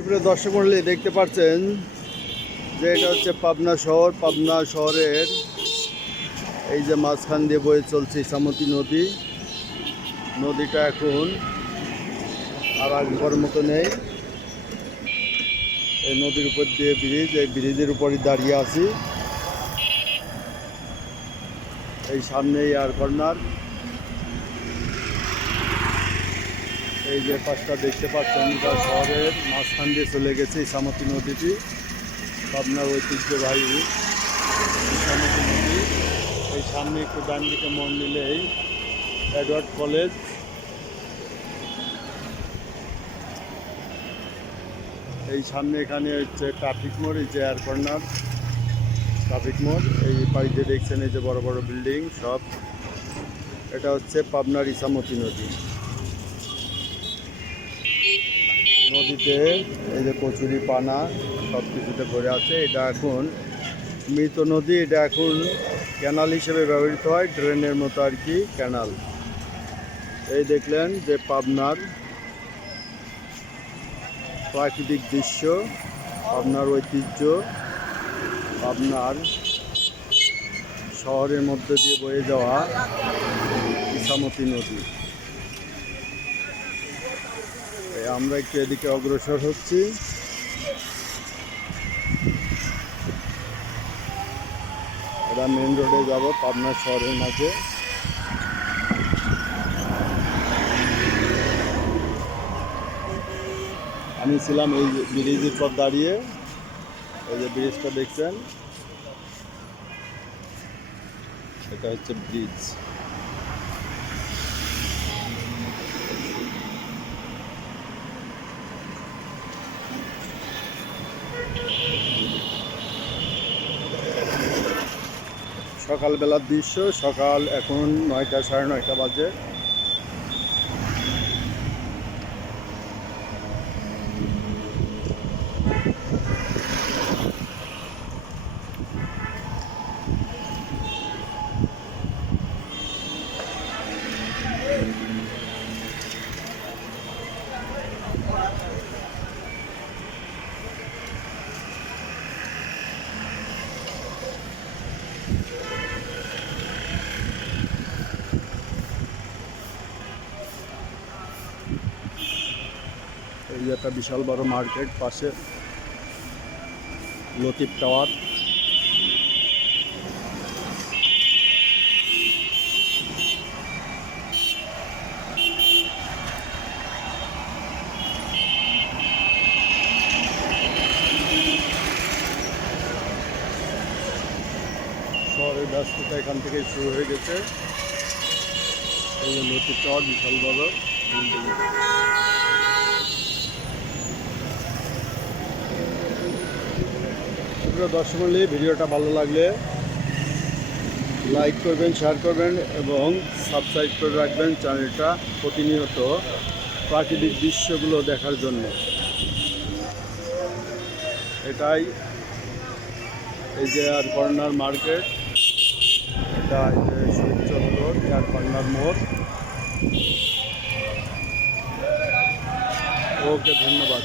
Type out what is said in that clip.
সুপ্রিয় দর্শক মণ্ডলী, দেখতে পাচ্ছেন যে এটা হচ্ছে পাবনা শহর। পাবনা শহরের এই যে মাঝখান দিয়ে বয়ে চলছে ইছামতি নদী। নদীটা এখন আর আগের মতো নেই। এই নদীর উপর দিয়ে ব্রিজ, এই ব্রিজের উপরই দাঁড়িয়ে আছি। এই সামনেই এয়ার কর্নার। এই যে পাশটা দেখতে পাচ্ছেন, এটা শহরের মাঝখান দিয়ে চলে গেছে ইছামতি নদীটি। পাবনার ঐতিহ্যবাহী ইছামতি নদী। এই সামনে একটু ডান দিকে মোড় নিলেই এডওয়ার্ড কলেজ। এই সামনে এখানে হচ্ছে ট্রাফিক মোড়, এই যে এয়ার কর্নার ট্রাফিক মোড়। এই পাড়িতে দেখছেন এই যে বড় বড় বিল্ডিং সব। এটা হচ্ছে পাবনার ইছামতি নদী। নদীতে এই যে কচুরি পানা সব কিছুতে ভরে আছে। এটা এখন মৃত নদী। এটা এখন ক্যানাল হিসেবে ব্যবহৃত হয়, ড্রেনের মতো আর কি ক্যানাল। এই দেখলেন যে পাবনার প্রাকৃতিক দৃশ্য, পাবনার ঐতিহ্য, পাবনার শহরের মধ্যে দিয়ে বয়ে যাওয়া ইছামতি নদী। আমরা একটু এদিকে অগ্রসর হচ্ছি। এটা মেন রোডে যাব পাবনা শহরের মাঝে। আমি ছিলাম এই ব্রিজের পর দাঁড়িয়ে। এই যে ব্রিজটা দেখছেন, এটা হচ্ছে ব্রিজ। সকালবেলার দৃশ্য। সকাল এখন 9টা, সাড়ে 9টা বাজে। এই যে একটা বিশাল বড় মার্কেট, পাশে লতিফ টাওয়ার। শহরের ব্যস্ততা এখান থেকে শুরু হয়ে গেছে। এই যে লতিফ টাওয়ার, বিশাল বড় বিল্ডিং। দর্শক মণ্ডলী, ভিডিওটা ভালো লাগলে লাইক করবেন, শেয়ার করবেন এবং সাবস্ক্রাইব করে রাখবেন চ্যানেলটা, প্রতিনিয়ত প্রাকৃতিক দৃশ্যগুলো দেখার জন্য। এটাই এই যে এয়ার কর্নার মার্কেট, এটা এই যে শহীদ চত্বর, এয়ার কর্নার মোড়। ওকে, ধন্যবাদ।